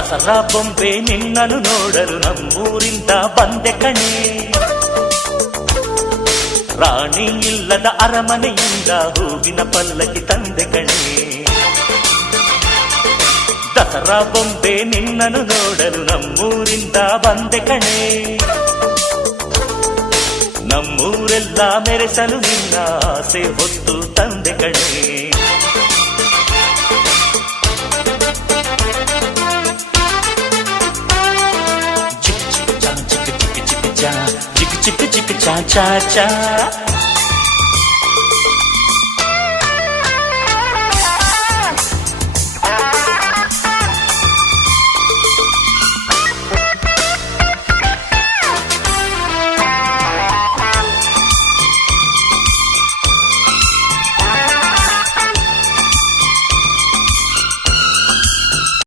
ದಸರಾ ಬೊಂಬೆ ನಿನ್ನನ್ನು ನೋಡಲು ನಮ್ಮೂರಿಂದ ಬಂದೆ ಕಣೆ. ರಾಣಿ ಇಲ್ಲದ ಅರಮನೆಯಿಂದ ಹೂವಿನ ಪಲ್ಲಕ್ಕಿ ತಂದೆ ಕಣೆ. ದಸರಾ ಬೊಂಬೆ ನಿನ್ನನ್ನು ನೋಡಲು ನಮ್ಮೂರಿಂದ ಬಂದೆ ಕಣೆ. ನಮ್ಮೂರೆಲ್ಲ ಮೆರೆಸಲು ನಿನ್ನ ಆಸೆ ಹೊತ್ತು ತಂದೆ ಕಣೆ. ಚಿಕ್ ಚಿಕ್ ಚಾ ಚಾ ಚಾ